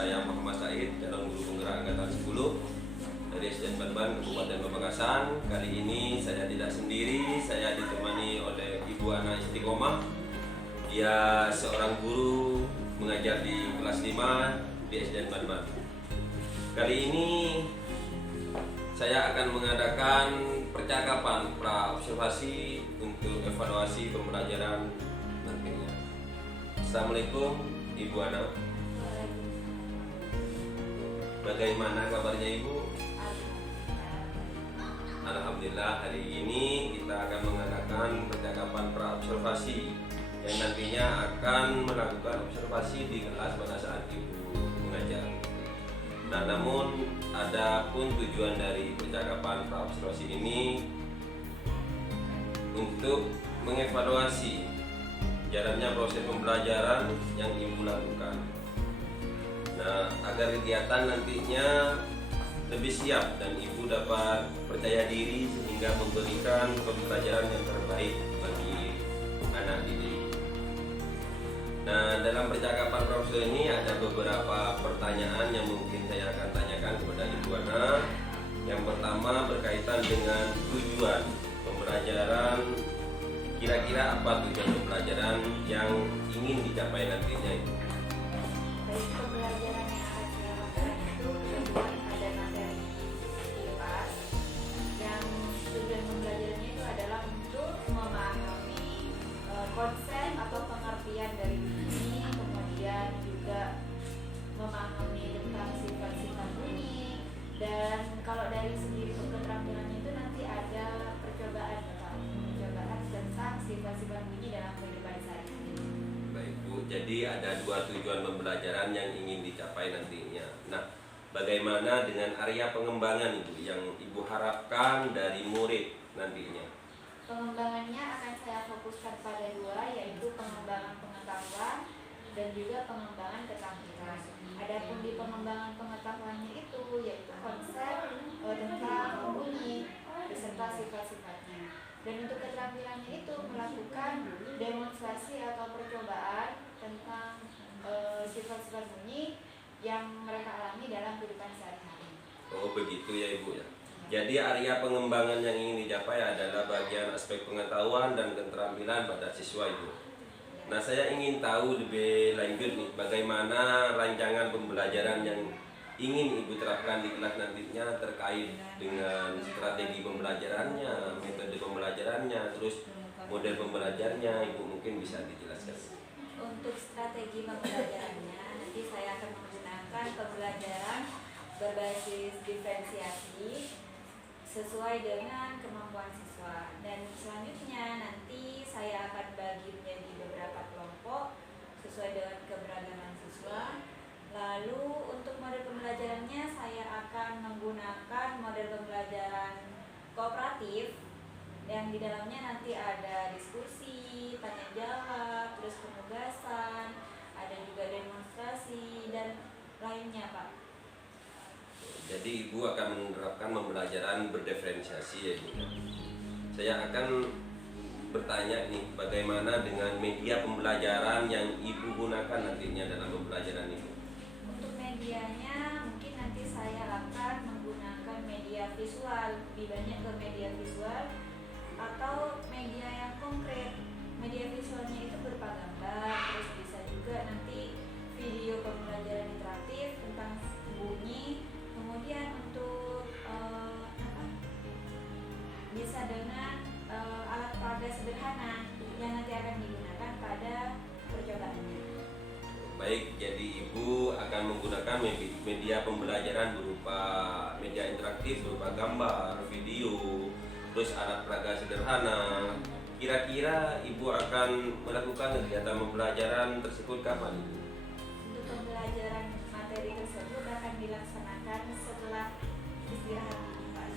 saya Muhammad Said, calon guru penggerak angkatan 10 dari SDN Banban, Kabupaten Pamekasan. Kali ini saya tidak sendiri, saya ditemani oleh Ibu Ana Istiqomah. Dia seorang guru mengajar di kelas 5 di SDN Banban. Kali ini saya akan mengadakan percakapan pra-observasi untuk evaluasi pembelajaran nantinya. Assalamualaikum Ibu Ana. Bagaimana kabarnya Ibu? Alhamdulillah, hari ini kita akan mengadakan percakapan pra-observasi yang nantinya akan melakukan observasi di kelas pada saat Ibu mengajar. Nah, namun ada pun tujuan dari percakapan pra-observasi ini untuk mengevaluasi jalannya proses pembelajaran yang Ibu lakukan. Nah, agar kegiatan nantinya lebih siap dan Ibu dapat percaya diri sehingga memberikan pembelajaran yang terbaik bagi anak didik. Nah, dalam percakapan profesor ini ada beberapa pertanyaan yang mungkin saya akan tanyakan kepada Ibu Ana. Yang pertama berkaitan dengan tujuan pembelajaran. Kira-kira apa tujuan pembelajaran yang ingin dicapai nantinya itu? Baik, pembelajaran yang akan saya lakukan itu kebetulan ada materi IPAS yang tujuan pembelajarannya itu adalah untuk memahami konsep atau pengertian dari bunyi, kemudian juga memahami tentang sifat-sifat bunyi, dan kalau dari segi keterampilannya itu nanti ada percobaan tentang sifat-sifat bunyi dalam kehidupan sehari-hari. Baik Bu, jadi ada dua tujuan pembelajaran yang ingin dicapai nantinya. Nah, bagaimana dengan area pengembangan Ibu yang Ibu harapkan dari murid nantinya? Pengembangannya akan saya fokuskan pada dua, yaitu pengembangan pengetahuan dan juga pengembangan keterampilan. Adapun di pengembangan pengetahuannya itu yaitu konsep tentang bunyi beserta sifat-sifatnya. Dan untuk keterampilannya itu melakukan demonstrasi atau percobaan tentang sifat-sifat bunyi yang mereka alami dalam kehidupan sehari-hari. Oh begitu ya Ibu ya. Jadi area pengembangan yang ingin dicapai adalah bagian aspek pengetahuan dan keterampilan pada siswa Ibu. Nah, saya ingin tahu lebih lanjut nih bagaimana rancangan pembelajaran yang ingin Ibu terapkan di kelas nantinya terkait dengan strategi pembelajarannya, metode pembelajarannya, terus model pembelajarannya. Ibu mungkin bisa dijelaskan. Untuk strategi pembelajarannya nanti saya akan menggunakan pembelajaran berbasis diferensiasi sesuai dengan kemampuan siswa, dan selanjutnya nanti saya akan bagi menjadi beberapa kelompok sesuai dengan keberagaman siswa. Lalu untuk model pembelajarannya saya akan menggunakan model pembelajaran kooperatif yang di dalamnya nanti ada diskusi, tanya jawab, terus penugasan, ada juga demonstrasi dan lainnya Pak. Jadi Ibu akan menerapkan pembelajaran berdiferensiasi ya Ibu. Saya akan bertanya nih, bagaimana dengan media pembelajaran yang Ibu gunakan nantinya dalam pembelajaran Ibu? Untuk medianya mungkin nanti saya akan menggunakan media visual, lebih banyak ke media visual atau media yang konkret. Media visualnya itu berupa gambar, terus bisa juga nanti video pembelajaran interaktif tentang bunyi. Kemudian untuk bisa dengan alat peraga sederhana yang nanti akan digunakan pada percobaannya. Baik, jadi Ibu akan menggunakan media pembelajaran berupa media interaktif, berupa gambar, video, terus alat peraga sederhana. Kira-kira Ibu akan melakukan kegiatan pembelajaran tersebut kapan Ibu? Untuk pembelajaran materi tersebut akan dilaksanakan setelah istirahat Pak,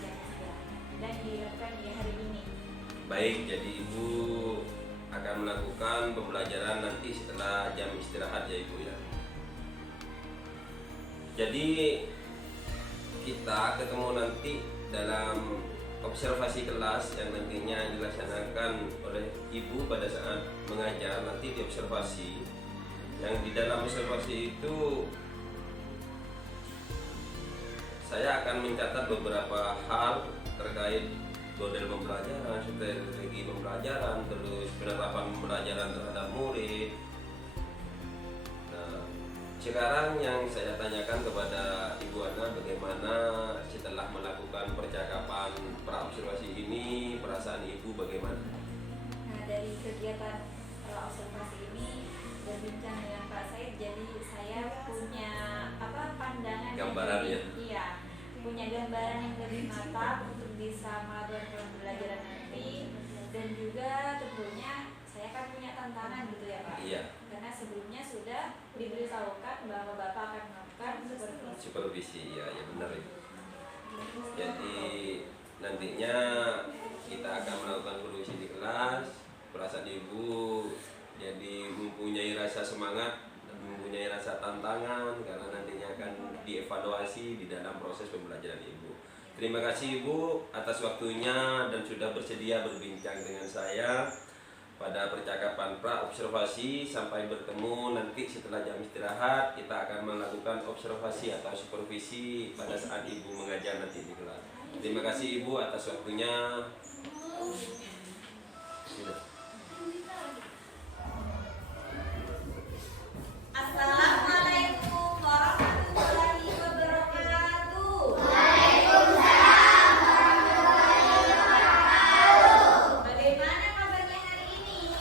dan dilakukan di hari ini. Baik, jadi Ibu akan melakukan pembelajaran nanti setelah jam istirahat ya Ibu ya. Jadi kita ketemu nanti dalam observasi kelas yang nantinya dilaksanakan oleh Ibu pada saat mengajar. Nanti di observasi yang di dalam observasi itu saya akan mencatat beberapa hal terkait model pembelajaran, strategi pembelajaran, terus penerapan pembelajaran terhadap murid. Nah, sekarang yang saya tanyakan kepada Ibu Ana, bagaimana setelah melakukan percakapan praobservasi ini, perasaan Ibu bagaimana? Nah, dari kegiatan observasi ini berbincang dengan Pak Said, jadi saya punya pandangan yang Gambaran ya? iya, punya gambaran yang lebih matang untuk bisa melakukan pembelajaran nanti, dan juga tentunya saya kan punya tantangan gitu ya Pak. Iya. Karena sebelumnya sudah diberitahukan bahwa Bapak akan melakukan Supervisi, ya benar itu. Jadi nantinya kita akan melakukan supervisi di kelas. Perasaan Ibu jadi mempunyai rasa semangat dan mempunyai rasa tantangan karena nantinya akan dievaluasi di dalam proses pembelajaran Ibu. Terima kasih Ibu atas waktunya dan sudah bersedia berbincang dengan saya pada percakapan pra-observasi. Sampai bertemu nanti setelah jam istirahat, kita akan melakukan observasi atau supervisi pada saat Ibu mengajar nanti di kelas. Terima kasih Ibu atas waktunya. Assalamualaikum warahmatullahi wabarakatuh. Bagaimana kabarnya hari ini?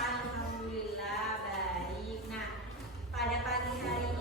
Alhamdulillah baik. Nah, pada pagi hari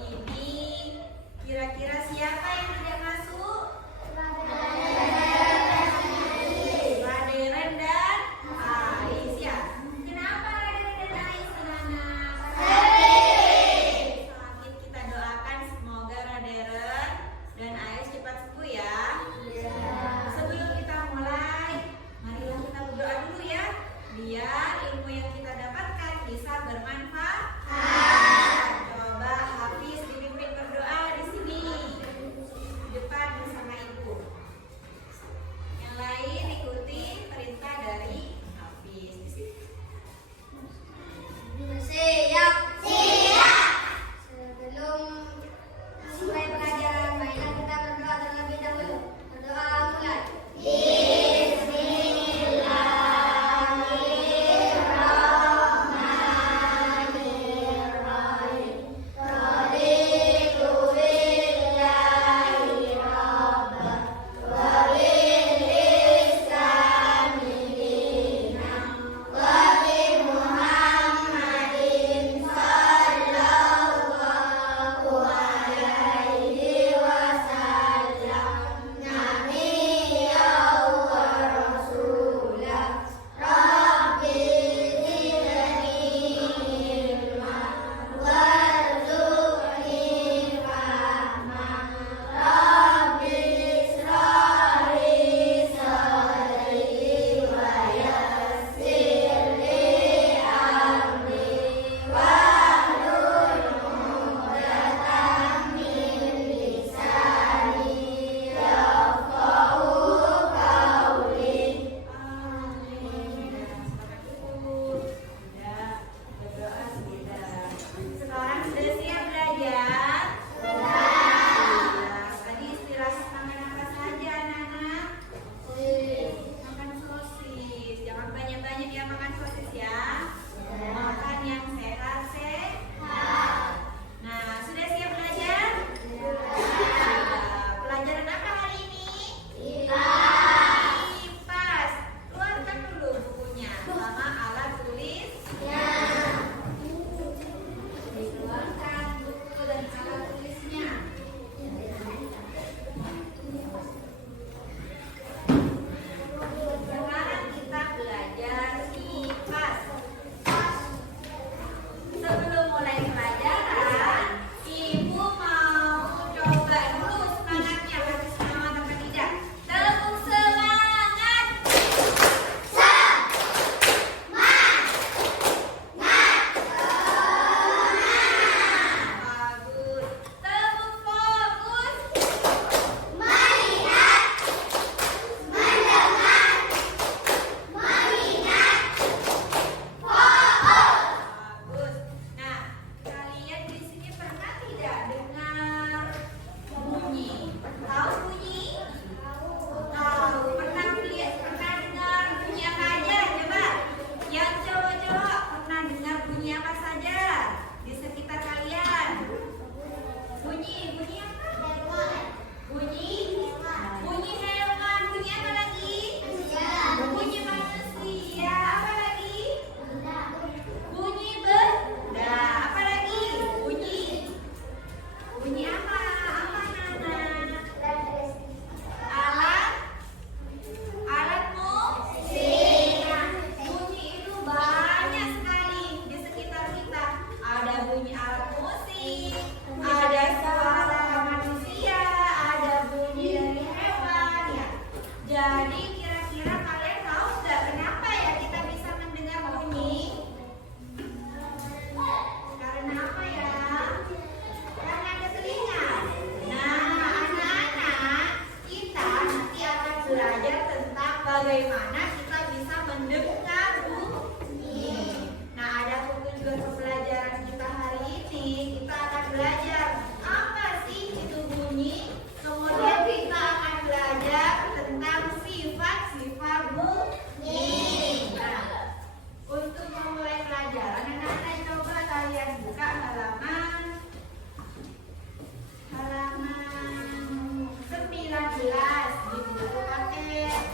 bagaimana kita bisa mendengar bunyi. Nah, ada tujuan pembelajaran kita hari ini. Kita akan belajar apa sih itu bunyi. Kemudian kita akan belajar tentang sifat-sifat bunyi. Nah, untuk memulai pelajaran, anak-anak coba kalian buka halaman 19 di buku paket.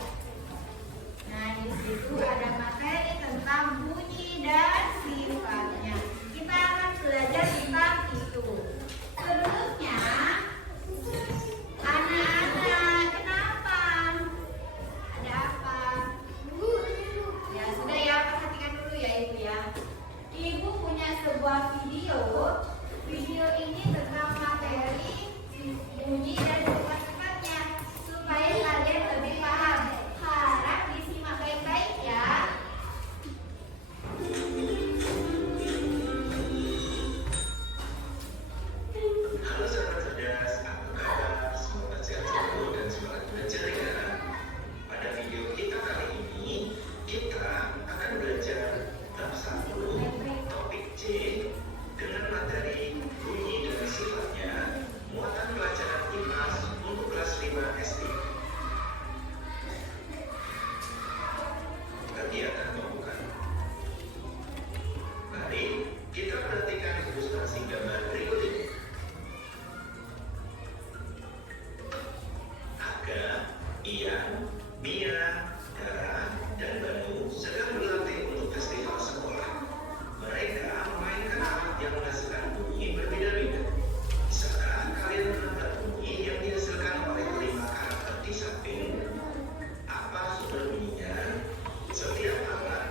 Nah, di situ ada materi tentang bunyi dan sifatnya. Kita akan belajar tentang itu. Sebelumnya, anak-anak, kenapa? Ada apa? Ya sudah ya, perhatikan dulu ya Ibu ya. Ibu punya sebuah video. Video ini tentang materi bunyi dan sifat-sifatnya supaya kalian lebih paham. Harap disimak baik-baik ya. Halo sahabat cerdas, apa kabar? Semoga sehat selalu dan semangat belajar ya. Pada video kita kali ini, kita akan belajar bab 1, topik C, dengan materi bunyi dan sifatnya, muatan pelajaran IPAS untuk kelas 5 SD. Kegiatan pembukaan. Mari kita perhatikan ilustrasi gambar berikut ini. Aga, Ian, Mia, Dara, dan Banu sedang berlatih untuk festival sekolah. Mereka memainkan alat yang menghasilkan bunyi berbeda-beda. Bisakah kalian menebak bunyi yang dihasilkan oleh 5 karakter di samping? Apa sumber bunyinya? Setiap alat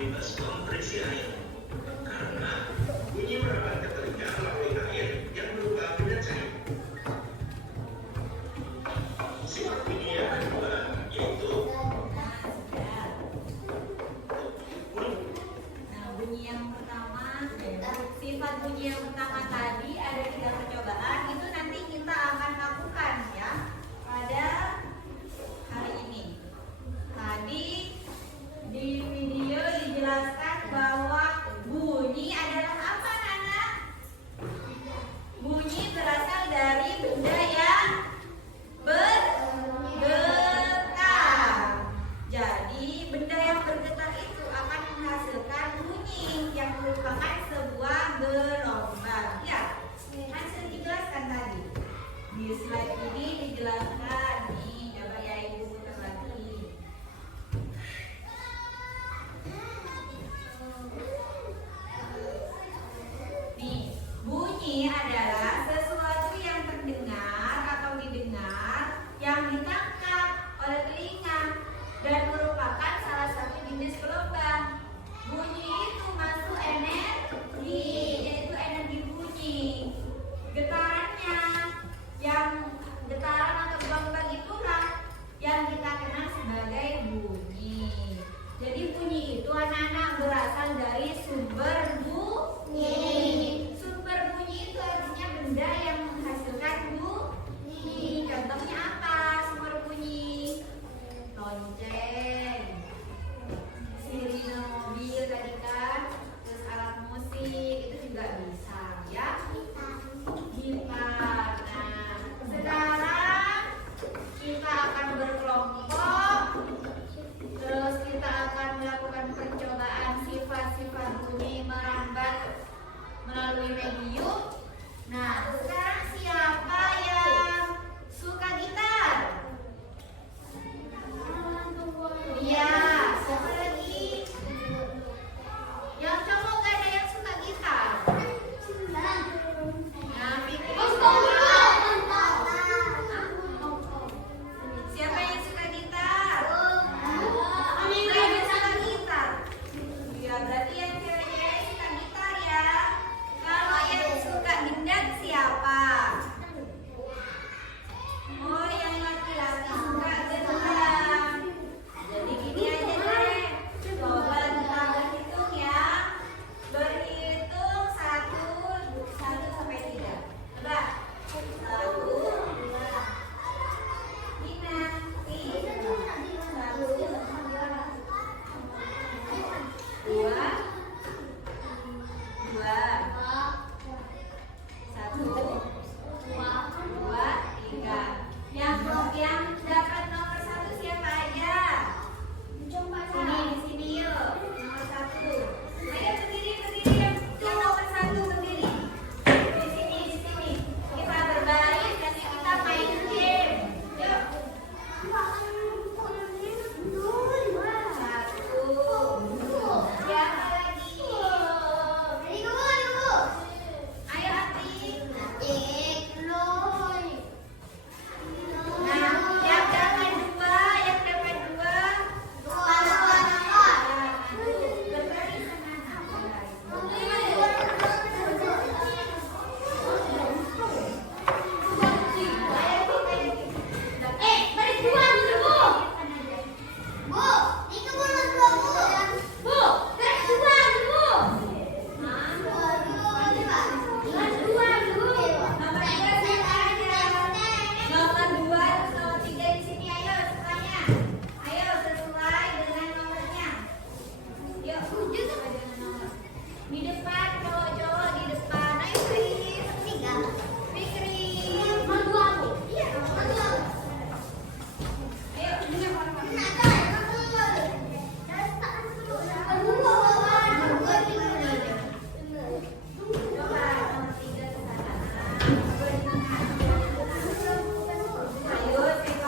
aktivitas kompresi air. Karena bunyi merambat ke telinga melalui air yang berubah benda cair. Sifat bunyi yang kedua yaitu bunyi yang pertama, sifat bunyi yang pertama tadi ada 3 percobaan, itu nanti kita akan lakukan ya pada hari ini. Tadi di video dijelaskan bahwa bunyi adalah apa, Nana? Bunyi berasal dari benda yang bergetar. Jadi benda yang bergetar itu akan menghasilkan bunyi yang merupakan sebuah gelombang. Ya, kan sudah dijelaskan tadi. Di slide ini dijelaskan. Nih, coba ya Ibu putar lagi. Nih, bunyi adalah sesuatu yang terdengar atau didengar yang ditangkap oleh telinga dan merupakan salah satu jenis gelombang. Bunyi itu masuk energi, yaitu energi bunyi. Getarannya, yang getaran atau gelombang itulah yang kita kenal sebagai bunyi. Jadi bunyi itu anak-anak berasal dari sumber bunyi. Sumber bunyi itu artinya benda yang menghasilkan bunyi. Contohnya apa sumber bunyi? Lonceng, sirine mobil tadi kan, terus alat musik itu juga bisa ya. Gitar. Nah, sekarang kita akan berkelompok, terus kita akan melakukan percobaan sifat-sifat bunyi merambat melalui medium. Nah, sekarang siapa yang suka gitar? Iya, siapa lagi? Yang cowok gak ada yang suka gitar? Nah, pikir siapa yang suka gitar? Gak ada yang suka gitar. Ya, berarti yang cewek-cewek suka gitar ya. Kalau yang suka gendang siapa? Oh, yang laki-laki suka gendang. Jadi gini aja deh, coba kita berhitung ya. Berhitung 1 sampai 3. Coba 1, 2, Nina, 1, 2, 3. Yang dapat nomor 1 siapa aja? Di sini yuk, nomor 1. Ayo berdiri yang nomor 1 berdiri. Di sini. Kita berbaris nanti kita main game. Yuk. 1. Siapa lagi? Ayo Ati. Nah, yang dapat 2. Berbaris nomor 2 terus nomor 3 di sini. Ayo semuanya. Ayo sesuai dengan nomornya. Yuk, sesuai dengan nomor. Di depan cowok-cowok di depan. Ayo Fikri. Iya, nomor 2. Ayo, dengar orang-orang. Coba nomor 3 ke sana. Ayo, coba.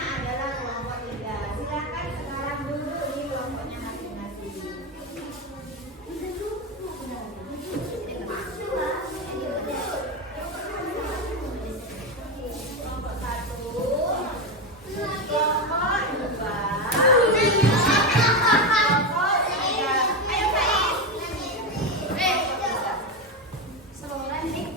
adalah kelompok 3. Silakan sekarang duduk di kelompoknya masing-masing. Kelompok 1, kelompok 2, kelompok 3. Ayo Faiz. Semoga nih.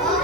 Oh,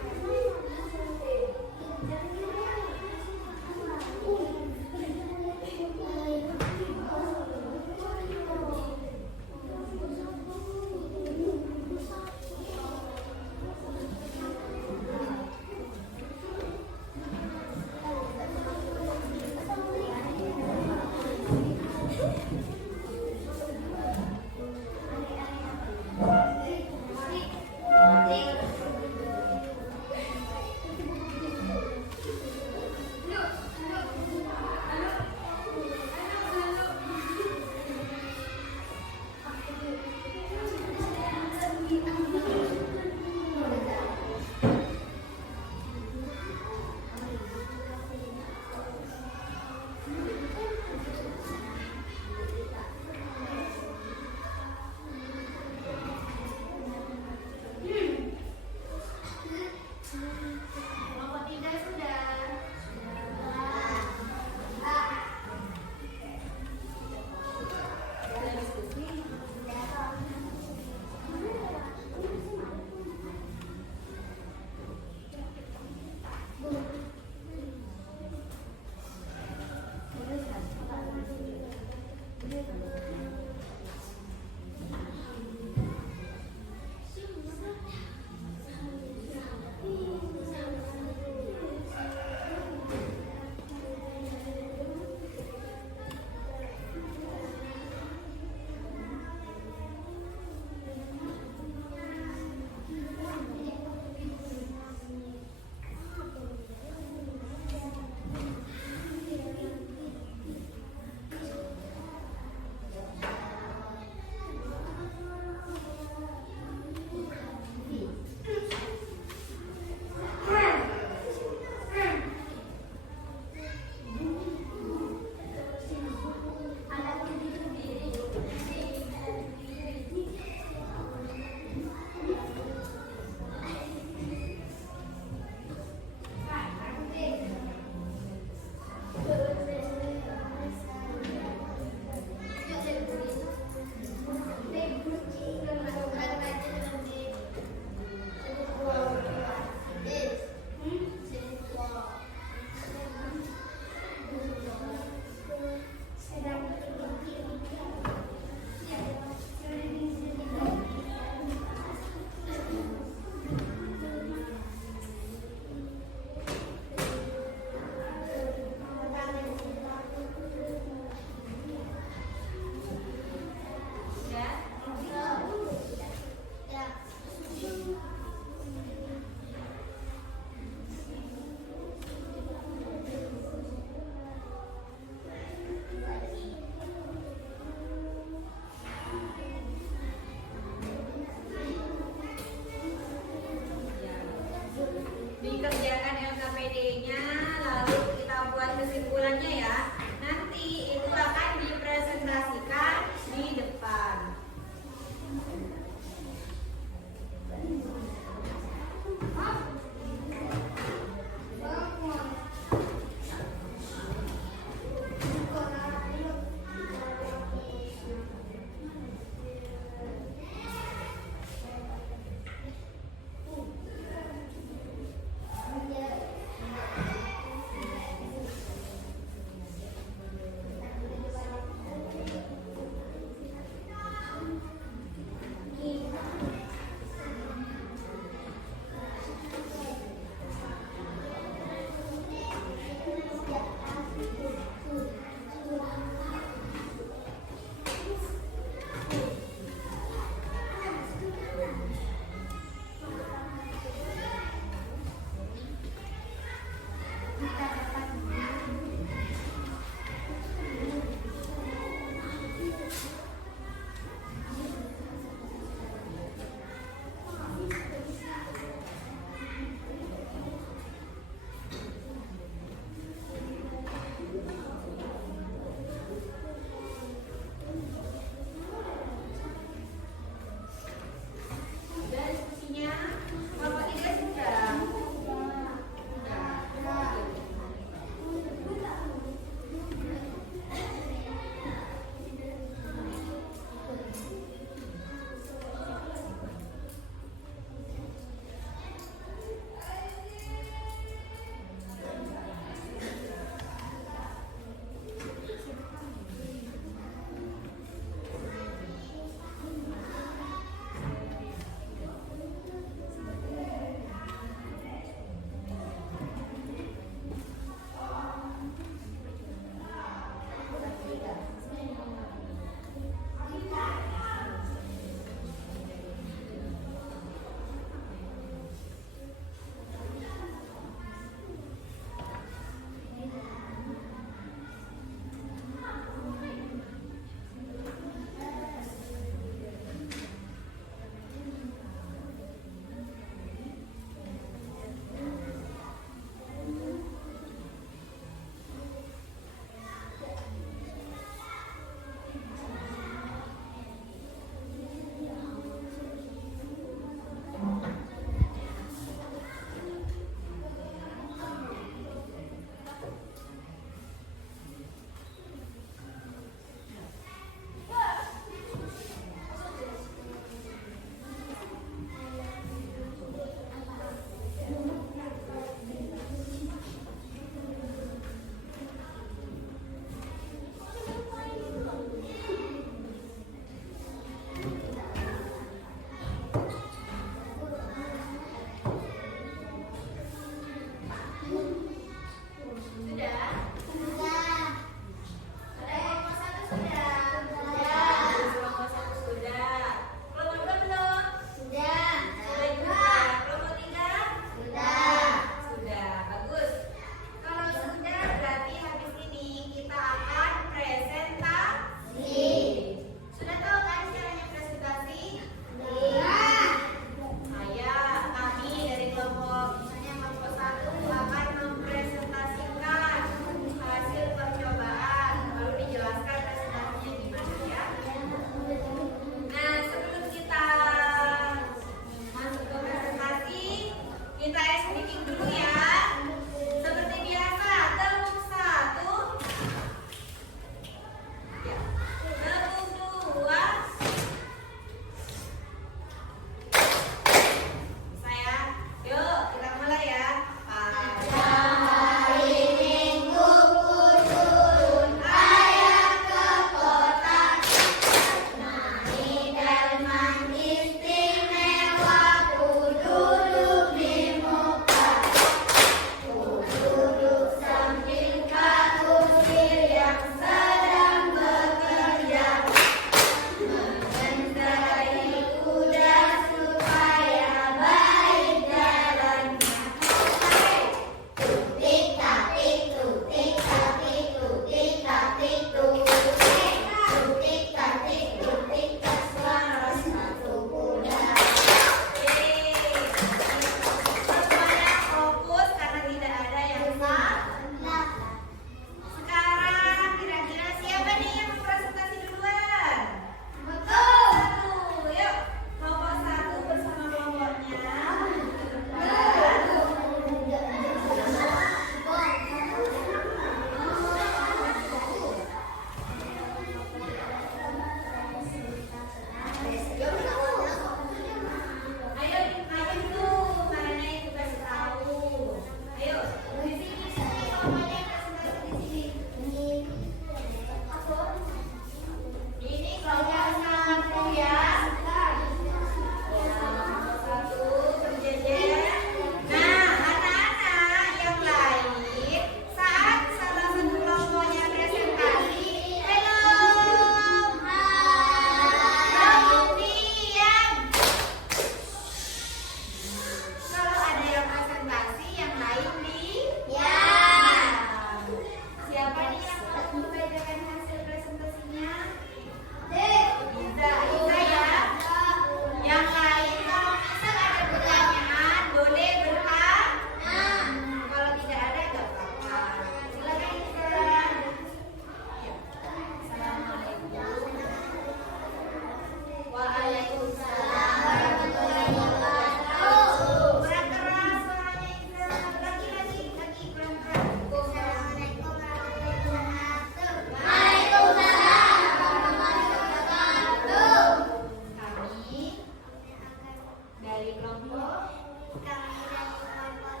dari kelompok Kami dari kelompok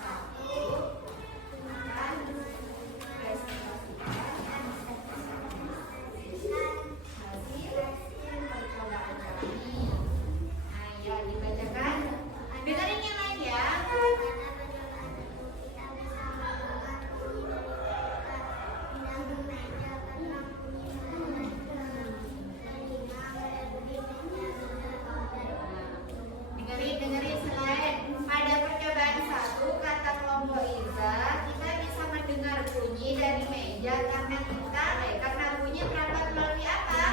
1 akan presentasikan hasil percobaan kami. Nah, ya dibacakan. Dengerin yang lain ya. Dengerin selain pada percobaan 1 kata kelompok Iza, kita bisa mendengar bunyi dari meja karena bunyi berangkat melalui apa?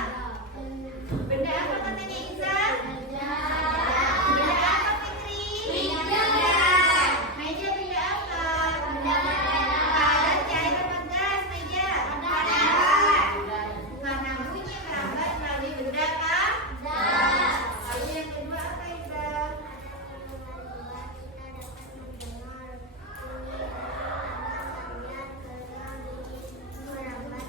Benda apa katanya Iza? Benda apa Fitri? Meja benda apa? Padat, cair apa gas meja? Karena bunyi berangkat melalui benda apa? Lalu yang kedua apa Iza? Merambat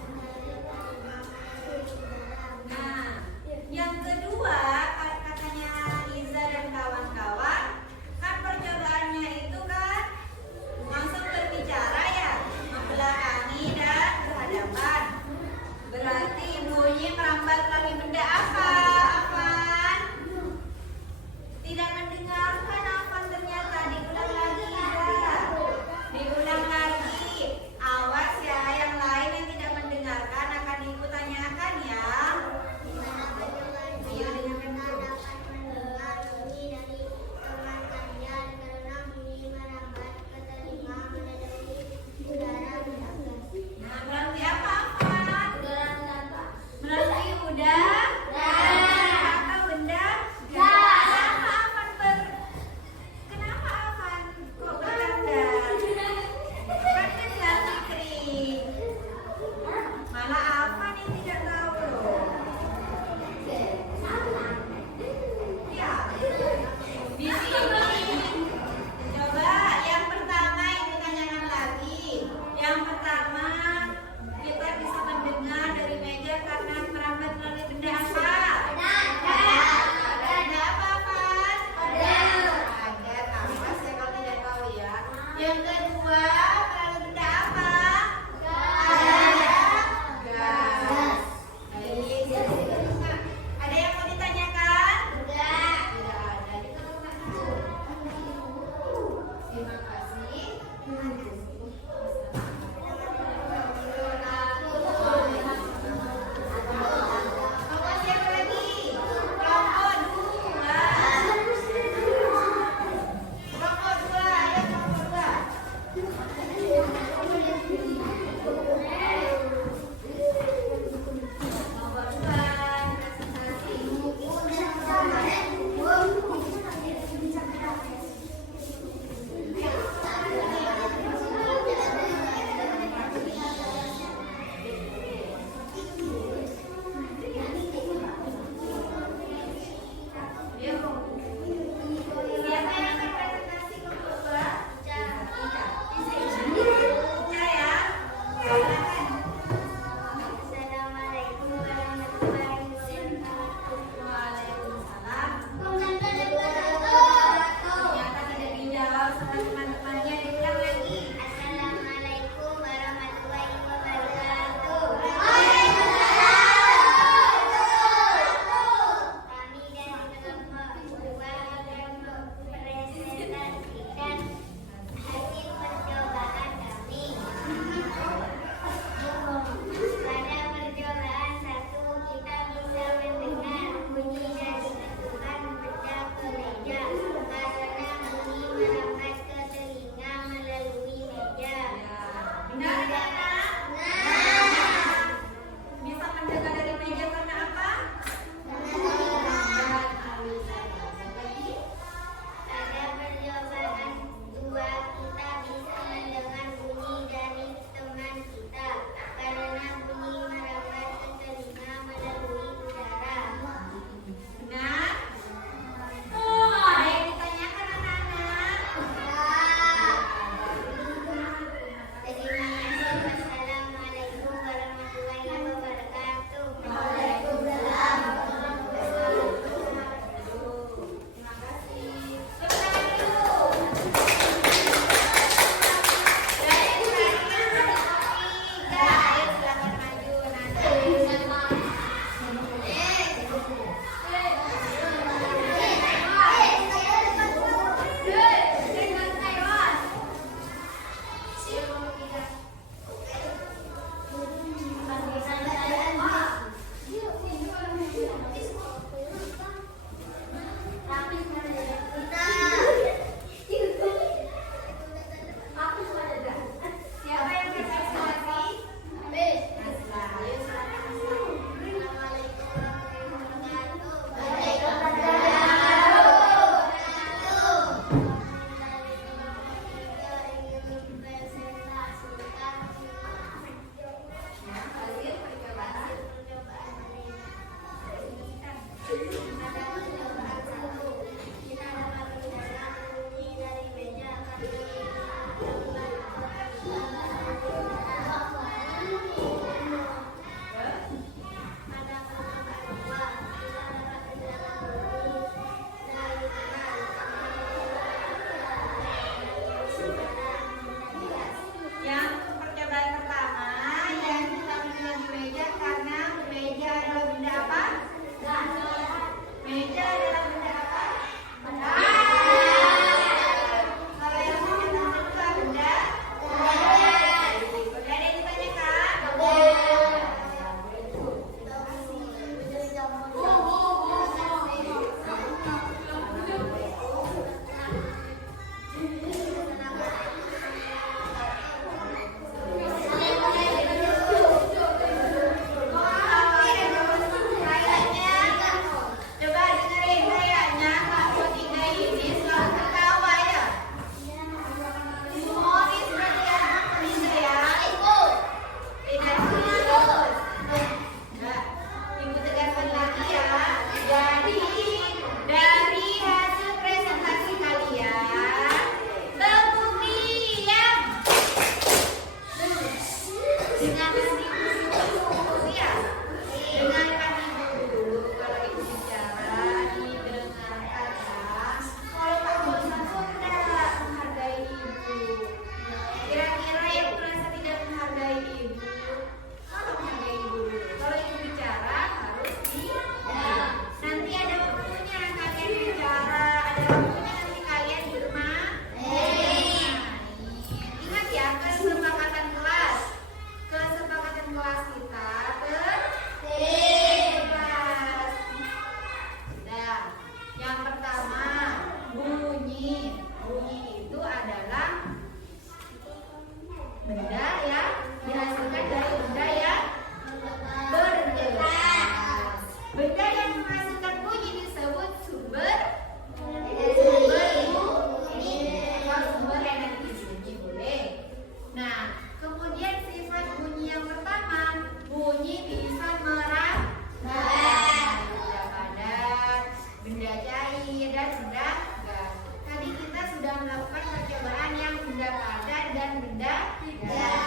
bunyi. Bunyi itu adalah benda yang dihasilkan dari benda yang bergerak. Benda yang menghasilkan bunyi disebut sumber bunyi atau sumber energi bunyi boleh. Nah, kemudian sifat bunyi yang pertama, bunyi bisa meraba benda padat, benda cair, dan benda gas. Tadi kita sudah melakukan percobaan yang benda padat dan benda gas.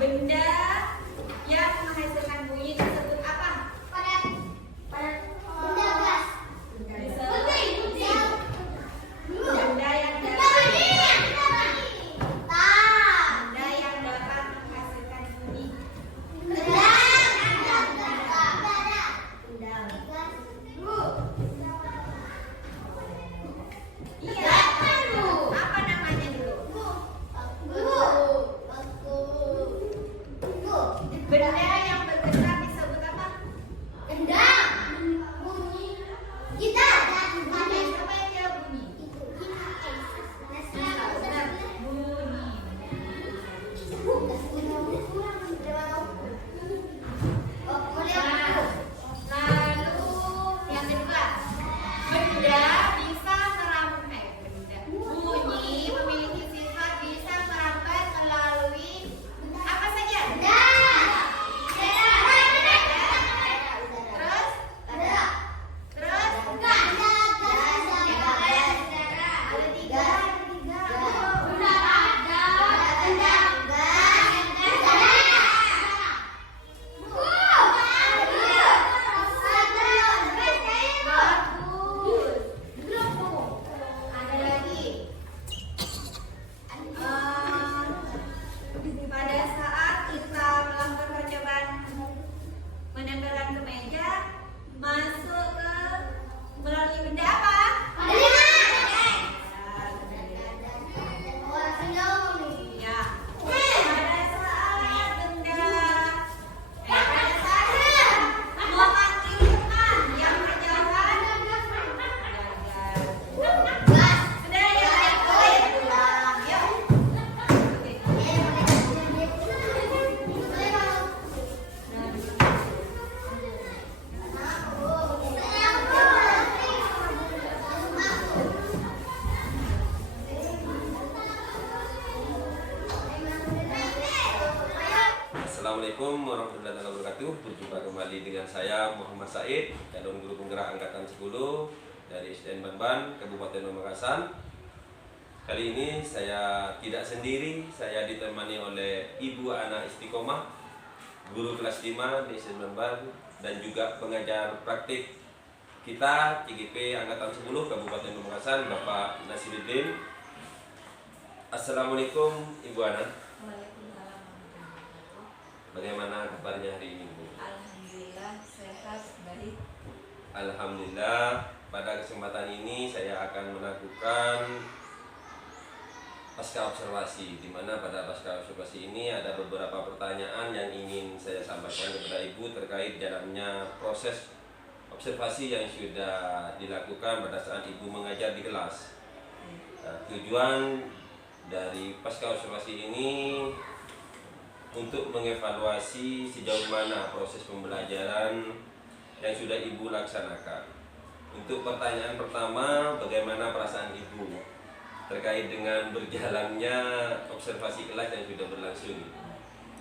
Benda yang menghasilkan bunyi disebut apa? Benda yang dapat menghasilkan bunyi. Iya. Apa namanya dulu? Benda yang bergerak disebut apa? Siapa yang jawab bunyi? Benar. Bunyi. Lalu yang kedua, benda bisa merampai. Bunyi memiliki sifat bisa merampai melalui apa saja? Ada lagi. Pada saat kita melakukan percobaan menempelkan ke meja, masuk ke melalui benda apa? Ya. Pada saat mewakilkan yang berjauhan, sudah ya, pulang. Yuk. Assalamualaikum warahmatullahi wabarakatuh. Berjumpa kembali dengan saya Muhammad Said, calon guru penggerak angkatan 10 dari SDN Ban, Kabupaten Pamekasan. Kali ini saya tidak sendiri, saya ditemani oleh Ibu Ana Istiqomah, guru kelas 5 di SDN Ban, dan juga pengajar praktik kita CGP angkatan 10 Kabupaten Pamekasan, Bapak Nasiruddin. Assalamualaikum Ibu Ana. Waalaikumsalam warahmatullahi wabarakatuh. Bagaimana kabarnya hari ini, Bu? Alhamdulillah sehat, baik. Alhamdulillah, pada kesempatan ini saya akan melakukan pasca observasi, di mana pada pasca observasi ini ada beberapa pertanyaan yang ingin saya sampaikan kepada Ibu terkait jalannya proses observasi yang sudah dilakukan pada saat Ibu mengajar di kelas. Tujuan dari pasca observasi ini untuk mengevaluasi sejauh mana proses pembelajaran yang sudah Ibu laksanakan. Untuk pertanyaan pertama, bagaimana perasaan Ibu terkait dengan berjalannya observasi kelas yang sudah berlangsung?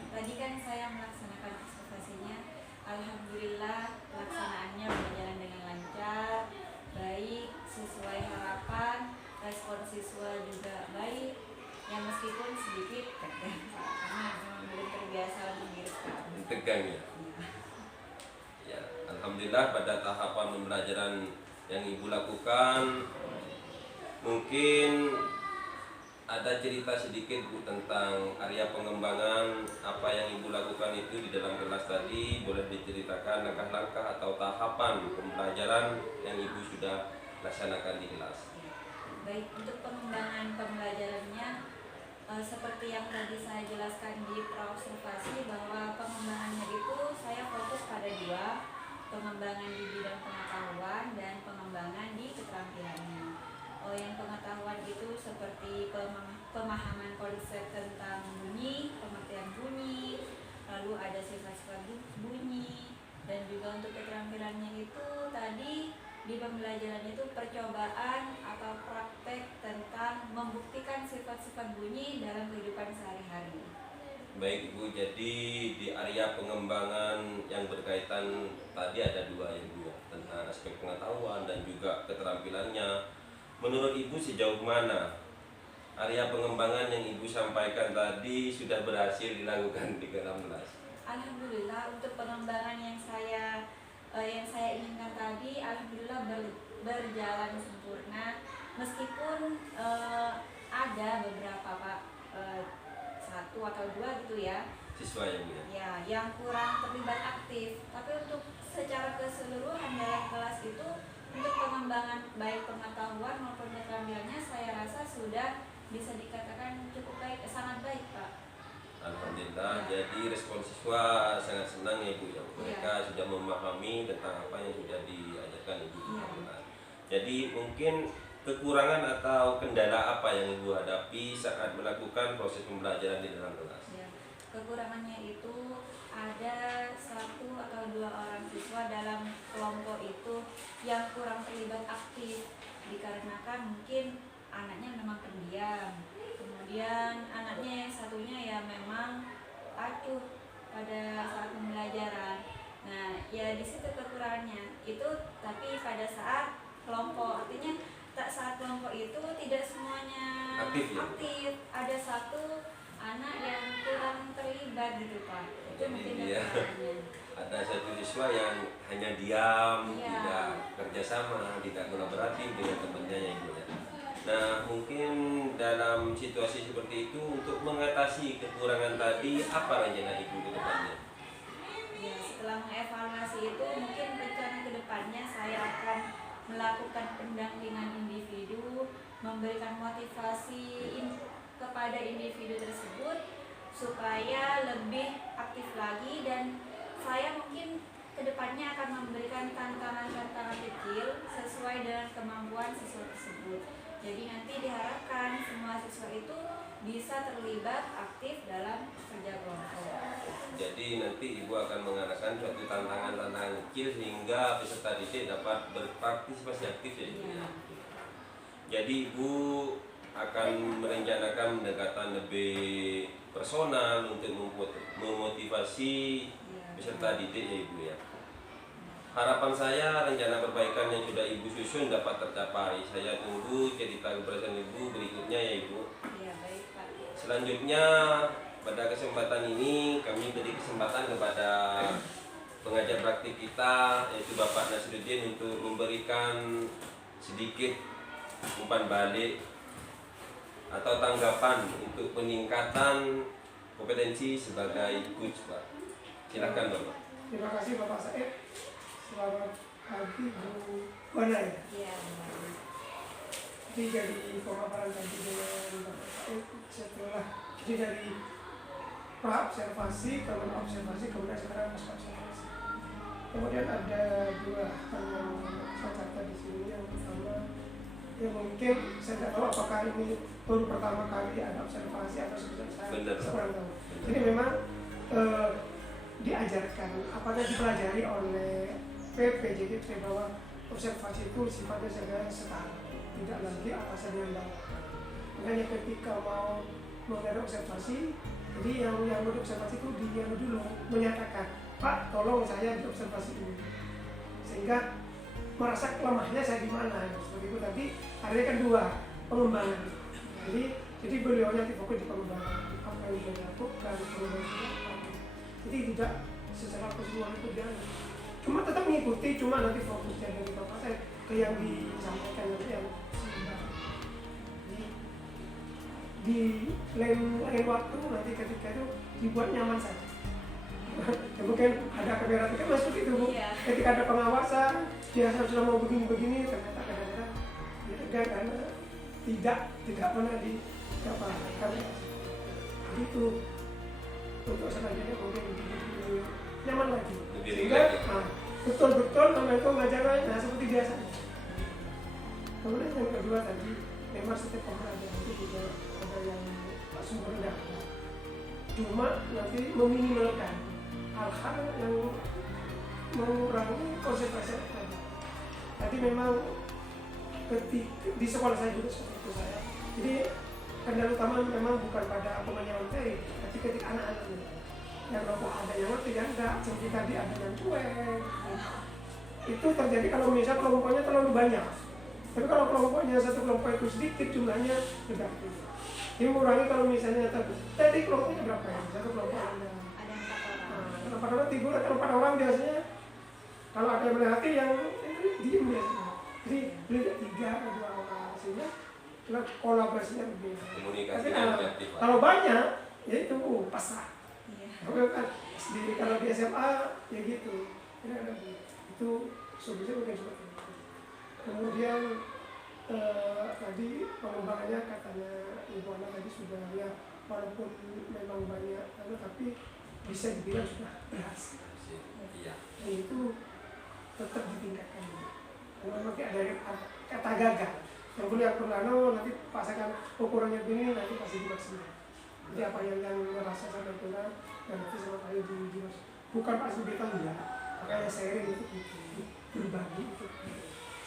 Tadi kan saya melaksanakan observasinya, alhamdulillah pelaksanaannya berjalan dengan lancar, baik, sesuai harapan, respon siswa juga baik, yang meskipun sedikit tegang karena memang belum terbiasa mengiris kami. Tegang ya? Ya, alhamdulillah pada tahapan pembelajaran yang Ibu lakukan, mungkin ada cerita sedikit Bu tentang area pengembangan apa yang Ibu lakukan itu di dalam kelas tadi. Boleh diceritakan langkah-langkah atau tahapan pembelajaran yang Ibu sudah laksanakan di kelas? Baik, untuk pengembangan pembelajarannya seperti yang tadi saya jelaskan di praobservasi, bahwa pengembangannya itu saya fokus pada dua, pengembangan di bidang pengetahuan dan pengembangan di keterampilannya. Yang pengetahuan itu seperti pemahaman konsep tentang bunyi, pengertian bunyi, lalu ada sifat-sifat bunyi, dan juga untuk keterampilannya itu tadi di pembelajaran itu percobaan atau praktek tentang membuktikan sifat-sifat bunyi dalam kehidupan sehari-hari. Baik Ibu, jadi di area pengembangan yang berkaitan tadi ada dua ya Bu, tentang aspek pengetahuan dan juga keterampilannya. Menurut Ibu sejauh mana area pengembangan yang Ibu sampaikan tadi sudah berhasil dilakukan di dalam kelas? Alhamdulillah untuk pengembangan yang saya inginkan tadi, alhamdulillah berjalan sempurna, meskipun ada beberapa Pak, satu atau dua gitu ya, Siswa ya Bu ya? ya yang kurang terlibat aktif. Tapi untuk secara keseluruhan dalam kelas itu, untuk pengembangan baik pengetahuan maupun keterampilannya, saya rasa sudah bisa dikatakan cukup baik, sangat baik Pak. Alhamdulillah, jadi respon siswa sangat senang ya Bu ya. Mereka sudah memahami tentang apa yang sudah diajarkan Ibu di dalam kelas. Jadi mungkin kekurangan atau kendala apa yang Ibu hadapi saat melakukan proses pembelajaran di dalam kelas? Ya, kekurangannya itu ada satu atau dua orang siswa dalam kelompok itu yang kurang terlibat aktif, dikarenakan mungkin anaknya memang pendiam, kemudian anaknya yang satunya ya memang acuh pada saat pembelajaran. Nah, ya di situ kekurangannya itu. Tapi pada saat kelompok, artinya saat kelompok itu tidak semuanya Aktif ya? aktif. Ada satu anak yang kurang terlibat gitu Pak. Itu Jadi mungkin dia kekurangannya. ada satu siswa yang hanya diam, Iya. tidak kerjasama, tidak kolaboratif dengan temannya ya Ibu ya. Nah, mungkin dalam situasi seperti itu untuk mengatasi kekurangan tadi, apa rencana Ibu ke depannya? Ya, setelah mengevaluasi itu, mungkin rencana kedepannya saya akan melakukan pendampingan individu, memberikan motivasi kepada individu tersebut supaya lebih aktif lagi, dan saya mungkin kedepannya akan memberikan tantangan-tantangan kecil sesuai dengan kemampuan siswa tersebut. Jadi nanti diharapkan semua siswa itu bisa terlibat aktif dalam kerja kelompok. Jadi nanti Ibu akan mengarahkan suatu tantangan-tantangan kecil sehingga peserta didik dapat berpartisipasi aktif ya Ibu ya. Jadi Ibu akan merencanakan pendekatan lebih personal untuk memotivasi peserta didik ya Ibu ya. Harapan saya rencana perbaikan yang sudah Ibu susun dapat tercapai. Saya tunggu cerita keberhasilan Ibu berikutnya ya Ibu. Iya, baik Pak. Selanjutnya pada kesempatan ini kami beri kesempatan kepada pengajar praktik kita yaitu Bapak Nasruddin untuk memberikan sedikit umpan balik atau tanggapan untuk peningkatan kompetensi sebagai coach Pak. Silakan Bapak. Terima kasih Bapak Said. Selamat pagi Bu Wana ya. Iya, benar. Jadi dari pemaparan tadi dengan Bapak Said, setelah jadi dari pra-observasi, kemudian observasi, kemudian sekarang post-observasi. Kemudian ada dua hal yang saya catat di sini. Yang pertama, ya mungkin saya tidak tahu apakah ini baru pertama kali ada observasi atau sudah saya Benar. kurang tahu. Jadi memang diajarkan, apakah dipelajari oleh PPJDP bahwa observasi itu sifatnya sebenarnya setara, tidak lagi atasan yang bawah. Makanya ketika mau mengadakan observasi, jadi yang berobservasi itu dia dulu menyatakan, Pak, tolong saya diobservasi ini, sehingga merasa lemahnya saya di mana. Seperti itu tadi ada kan dua pengembangan. Jadi beliau nanti fokus di pengembangan apa yang sudah dilakukan, pengembangan apa. Jadi tidak secara keseluruhan itu dia cuma tetap mengikuti, cuma nanti fokusnya dari bapak saya ke yang disampaikan nanti yang seimbang. Di lain waktu nanti ketika itu dibuat nyaman saja. Ya, mungkin ada kamera kan masuk itu Bu. Iya. Ketika ada pengawasan, dia sudah mau begini ternyata kadang-kadang ya, karena tidak pernah di kamera. Jadi itu untuk selanjutnya mungkin lebih nyaman lagi. Lebih Sehingga rileks. betul-betul kalau itu ngajarnya seperti biasa. Kemudian yang kedua tadi, memang setiap pembelajaran itu juga ada yang sumber rendah. Cuma nanti meminimalkan hal-hal yang mengurangi konsentrasi tadi. Tadi memang di sekolah saya juga seperti itu saya. Jadi kendala utama memang bukan pada pemahaman materi, tapi ketika anak-anaknya yang kelompok ada yang ngerti dan enggak, seperti tadi ada yang cuek. Itu terjadi kalau misalnya kelompoknya terlalu banyak. Tapi kalau kelompoknya satu kelompok itu sedikit jumlahnya negatif. Ini mengurangi kalau misalnya tadi kelompoknya berapa ya? Satu kelompok ada 4 orang. 4 orang tidur, kalau 4 orang biasanya kalau ada yang melewati yang diem biasanya. Jadi beliau 3 atau 2 orang sehingga kolaborasinya lebih. Komunikasinya lebih aktif. Kalau banyak ya itu pasrah. Iya. Kalau di SMA ya gitu. Itu solusinya mungkin seperti itu. Kemudian tadi pengembangannya katanya Ibu Ana tadi sudah ya walaupun memang banyak tapi bisa dibilang sudah berhasil. Iya. Dan itu tetap ditingkatkan. Karena nanti ada kata gagal. Yang boleh aku nanti pasangan ukurannya begini nanti pasti dimaksimalkan. Jadi apa yang merasa sampai kurang dan nanti sama kali dimaksimalkan. Bukan pasti ditanggung ya. Makanya sharing itu berbagi itu.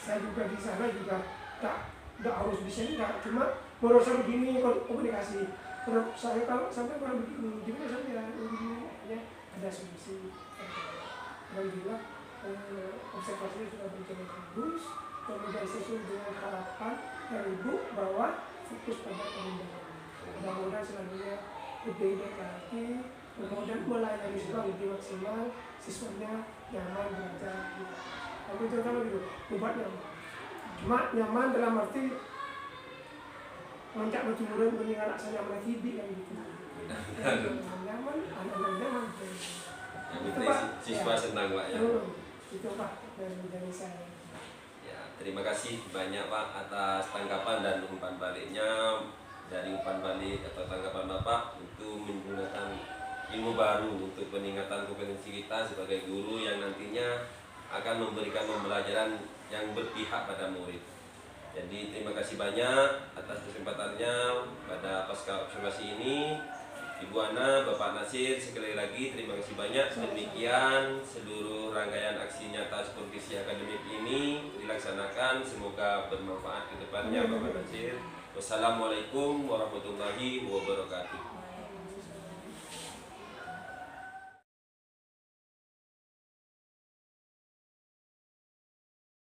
Saya juga di sana juga tak harus bisa enggak, cuma menurut saya begini komunikasi. Menurut saya kalau sampai kurang begini, gimana saja begini ya ada solusi. Alhamdulillah observasinya sudah berjalan bagus. Kemudian sesuai dengan harapan dari Ibu bahwa fokus pada pengembangan. Mudah-mudahan selanjutnya lebih baik lagi. Kemudian melayani siswa lebih maksimal, siswanya nyaman belajar. Tapi itu kan gitu, buat nyaman. Cuma nyaman dalam arti loncat bercumuran benih anak saya nyaman hibi kan gitu. Nyaman, anak-anak nyaman. Yang penting siswa senang Pak ya. Itu Pak dari saya. Ya, terima kasih banyak Pak atas tanggapan dan umpan baliknya. Dari umpan balik atau tanggapan Bapak untuk menggunakan ilmu baru untuk peningkatan kompetensi kita sebagai guru yang nantinya akan memberikan pembelajaran yang berpihak pada murid. Jadi terima kasih banyak atas kesempatannya pada pasca observasi ini. Ibu Ana, Bapak Nasir, sekali lagi terima kasih banyak. Demikian seluruh rangkaian aksi nyata supervisi akademik ini dilaksanakan. Semoga bermanfaat ke depannya Bapak Nasir. Wassalamualaikum warahmatullahi wabarakatuh.